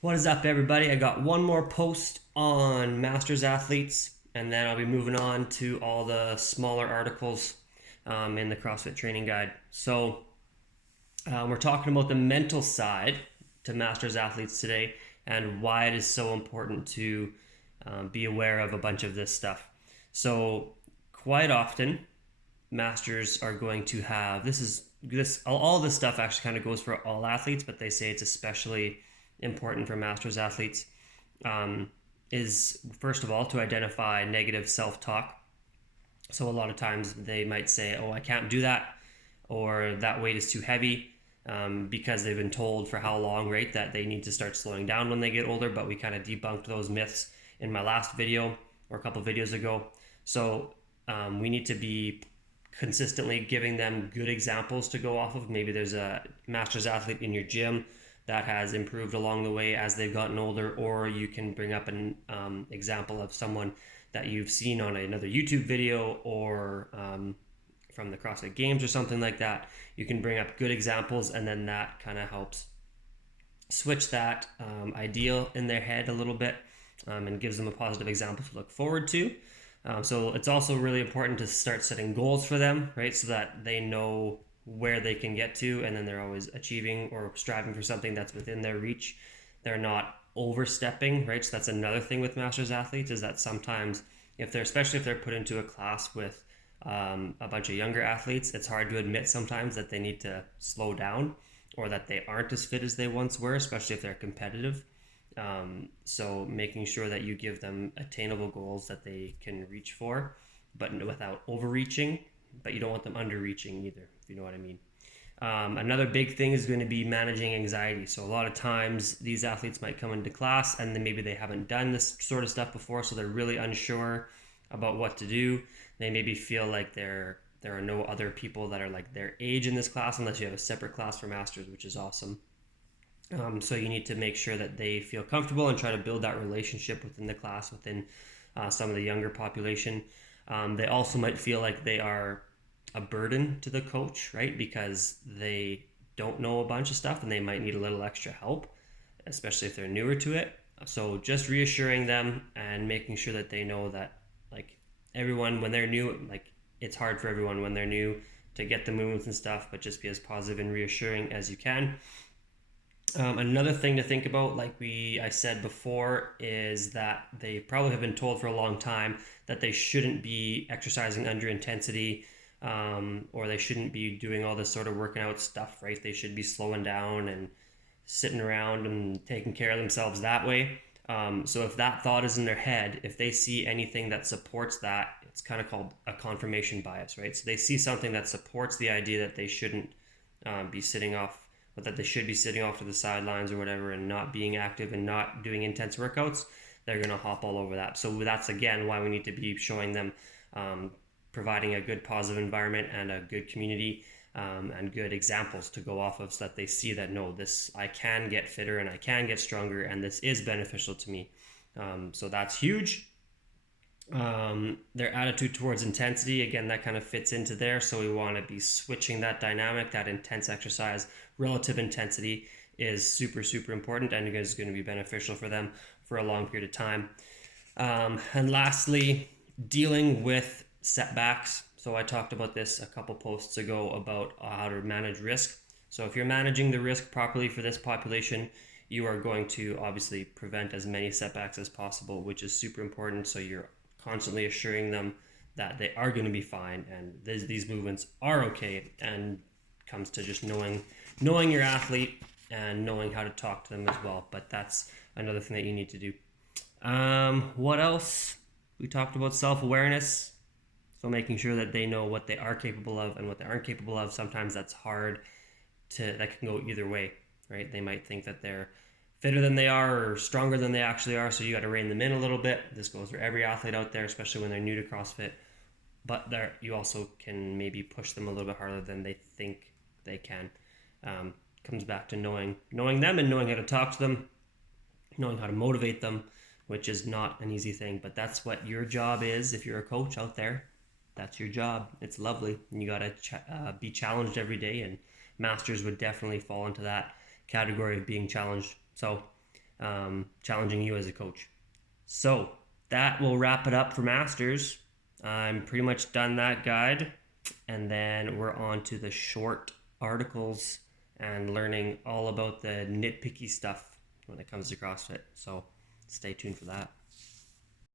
What is up, everybody? I got one more post on Masters athletes, and then I'll be moving on to all the smaller articles in the CrossFit Training Guide. We're talking about the mental side to Masters athletes today and why it is so important to be aware of a bunch of this stuff. So, quite often, Masters are going to have this all this stuff actually kind of goes for all athletes, but they say it's especially important for Masters athletes. Um, is first of all to identify negative self-talk. So a lot of times they might say, "Oh, I can't do that," or "That weight is too heavy," because they've been told for how long, right, that they need to start slowing down when they get older. But we kind of debunked those myths in my last video or a couple videos ago. We need to be consistently giving them good examples to go off of. Maybe there's a Masters athlete in your gym that has improved along the way as they've gotten older, or you can bring up an example of someone that you've seen on another YouTube video or from the CrossFit Games or something like that. You can bring up good examples, and then that kind of helps switch that ideal in their head a little bit and gives them a positive example to look forward to. So it's also really important to start setting goals for them, right? So that they know where they can get to, and then they're always achieving or striving for something that's within their reach. They're not overstepping, right? So that's another thing with Masters athletes is that sometimes especially if they're put into a class with a bunch of younger athletes, it's hard to admit sometimes that they need to slow down or that they aren't as fit as they once were, especially if they're competitive. So making sure that you give them attainable goals that they can reach for, but without overreaching, but you don't want them underreaching either, if you know what I mean. Another big thing is going to be managing anxiety. So a lot of times these athletes might come into class and then maybe they haven't done this sort of stuff before, so they're really unsure about what to do. They maybe feel like there are no other people that are like their age in this class unless you have a separate class for masters, which is awesome. So you need to make sure that they feel comfortable and try to build that relationship within the class, within some of the younger population. They also might feel like they are a burden to the coach, right? Because they don't know a bunch of stuff and they might need a little extra help, especially if they're newer to it. So just reassuring them and making sure that they know that, like, everyone, when they're new, like, it's hard for everyone when they're new to get the movements and stuff, but just be as positive and reassuring as you can. Another thing to think about, I said before, is that they probably have been told for a long time that they shouldn't be exercising under intensity, or they shouldn't be doing all this sort of working out stuff, right? They should be slowing down and sitting around and taking care of themselves that way. So if that thought is in their head, if they see anything that supports that, it's kind of called a confirmation bias, right? So they see something that supports the idea that they shouldn't be sitting off, but that they should be sitting off to the sidelines or whatever and not being active and not doing intense workouts, they're going to hop all over that. So that's, again, why we need to be showing them, providing a good positive environment and a good community, and good examples to go off of, so that they see that, no, this, I can get fitter and I can get stronger and this is beneficial to me. So that's huge. Their attitude towards intensity, again, that kind of fits into there. So we want to be switching that dynamic. That intense exercise, relative intensity, is super, super important and is going to be beneficial for them for a long period of time. And lastly, dealing with setbacks. So I talked about this a couple posts ago about how to manage risk. So if you're managing the risk properly for this population, you are going to obviously prevent as many setbacks as possible, which is super important. So you're constantly assuring them that they are going to be fine and these movements are okay, and comes to just knowing your athlete and knowing how to talk to them as well. But that's another thing that you need to do. What else? We talked about self-awareness. So making sure that they know what they are capable of and what they aren't capable of. Sometimes that's hard that can go either way, right? They might think that they're fitter than they are or stronger than they actually are, so you got to rein them in a little bit. This goes for every athlete out there, especially when they're new to CrossFit. But there, you also can maybe push them a little bit harder than they think they can. Comes back to knowing them and knowing how to talk to them, knowing how to motivate them, which is not an easy thing, but that's what your job is. If you're a coach out there, that's your job. It's lovely. And you got to be challenged every day, and masters would definitely fall into that category of being challenged. So challenging you as a coach. So that will wrap it up for Masters. I'm pretty much done that guide, and then we're on to the short articles and learning all about the nitpicky stuff when it comes to CrossFit. So stay tuned for that.